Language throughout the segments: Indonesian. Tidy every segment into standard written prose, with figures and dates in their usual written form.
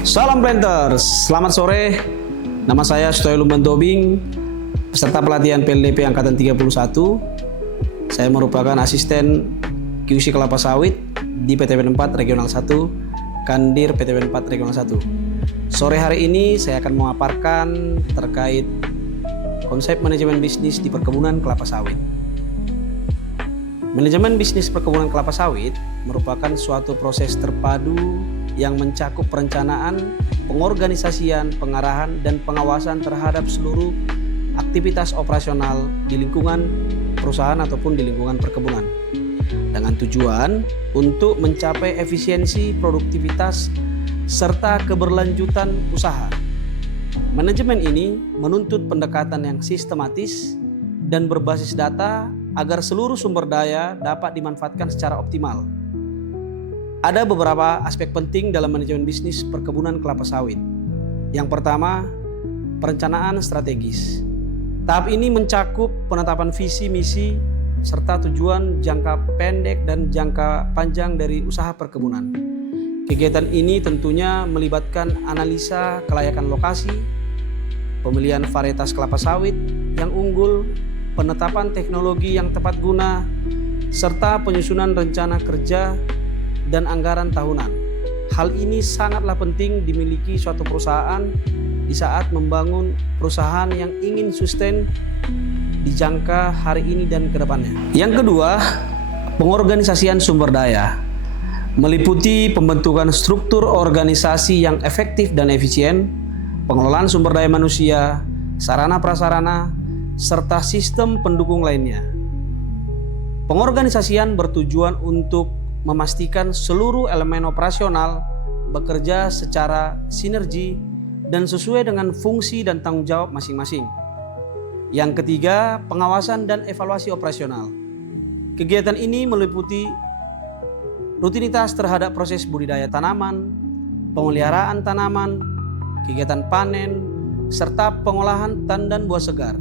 Salam Planters, selamat sore. Nama saya Stoy Lumban Tobing, peserta pelatihan PLDP Angkatan 31. Saya merupakan asisten QC kelapa sawit di PTPN 4 Regional 1, Kandir PTPN 4 Regional 1. Sore hari ini saya akan memaparkan terkait konsep manajemen bisnis di perkebunan kelapa sawit. Manajemen bisnis perkebunan kelapa sawit merupakan suatu proses terpadu yang mencakup perencanaan, pengorganisasian, pengarahan, dan pengawasan terhadap seluruh aktivitas operasional di lingkungan perusahaan ataupun di lingkungan perkebunan, dengan tujuan untuk mencapai efisiensi, produktivitas, serta keberlanjutan usaha. Manajemen ini menuntut pendekatan yang sistematis dan berbasis data agar seluruh sumber daya dapat dimanfaatkan secara optimal. Ada beberapa aspek penting dalam manajemen bisnis perkebunan kelapa sawit. Yang pertama, perencanaan strategis. Tahap ini mencakup penetapan visi, misi, serta tujuan jangka pendek dan jangka panjang dari usaha perkebunan. Kegiatan ini tentunya melibatkan analisa kelayakan lokasi, pemilihan varietas kelapa sawit yang unggul, penetapan teknologi yang tepat guna, serta penyusunan rencana kerja dan anggaran tahunan. Hal ini sangatlah penting dimiliki suatu perusahaan di saat membangun perusahaan yang ingin sustain di jangka hari ini dan ke depannya. Yang kedua, pengorganisasian sumber daya. Meliputi pembentukan struktur organisasi yang efektif dan efisien, pengelolaan sumber daya manusia, sarana prasarana, serta sistem pendukung lainnya. Pengorganisasian bertujuan untuk memastikan seluruh elemen operasional bekerja secara sinergi dan sesuai dengan fungsi dan tanggung jawab masing-masing. Yang ketiga, pengawasan dan evaluasi operasional. Kegiatan ini meliputi rutinitas terhadap proses budidaya tanaman, pemeliharaan tanaman, kegiatan panen, serta pengolahan tandan buah segar.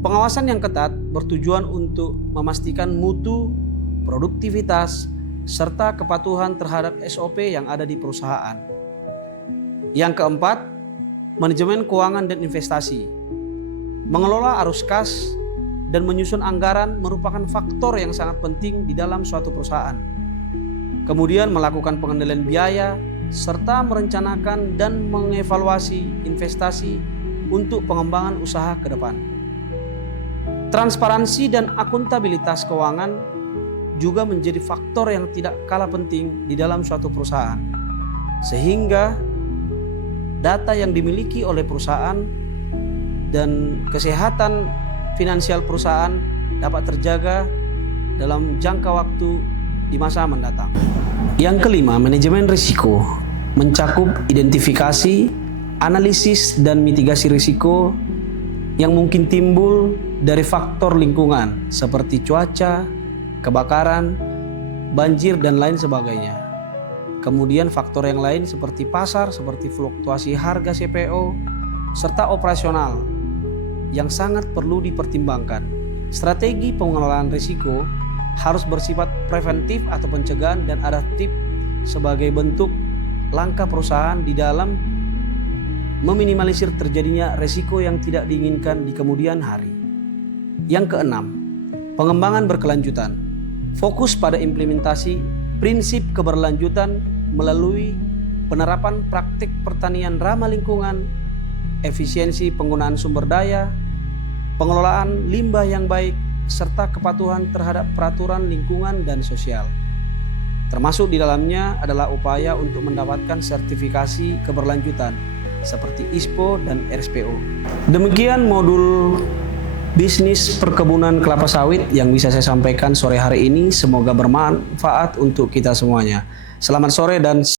Pengawasan yang ketat bertujuan untuk memastikan mutu, produktivitas, serta kepatuhan terhadap SOP yang ada di perusahaan. Yang keempat, manajemen keuangan dan investasi. Mengelola arus kas dan menyusun anggaran merupakan faktor yang sangat penting di dalam suatu perusahaan. Kemudian melakukan pengendalian biaya, serta merencanakan dan mengevaluasi investasi untuk pengembangan usaha ke depan. Transparansi dan akuntabilitas keuangan juga menjadi faktor yang tidak kalah penting di dalam suatu perusahaan, sehingga data yang dimiliki oleh perusahaan dan kesehatan finansial perusahaan dapat terjaga dalam jangka waktu di masa mendatang. Yang kelima, manajemen risiko mencakup identifikasi, analisis, dan mitigasi risiko yang mungkin timbul dari faktor lingkungan seperti cuaca, kebakaran, banjir, dan lain sebagainya. Kemudian faktor yang lain seperti pasar, seperti fluktuasi harga CPO, serta operasional yang sangat perlu dipertimbangkan. Strategi pengelolaan risiko harus bersifat preventif atau pencegahan dan adaptif sebagai bentuk langkah perusahaan di dalam meminimalisir terjadinya risiko yang tidak diinginkan di kemudian hari. Yang keenam, pengembangan berkelanjutan. Fokus pada implementasi prinsip keberlanjutan melalui penerapan praktik pertanian ramah lingkungan, efisiensi penggunaan sumber daya, pengelolaan limbah yang baik, serta kepatuhan terhadap peraturan lingkungan dan sosial. Termasuk di dalamnya adalah upaya untuk mendapatkan sertifikasi keberlanjutan seperti ISPO dan RSPO. Demikian modul bisnis perkebunan kelapa sawit yang bisa saya sampaikan sore hari ini. Semoga bermanfaat untuk kita semuanya. Selamat sore dan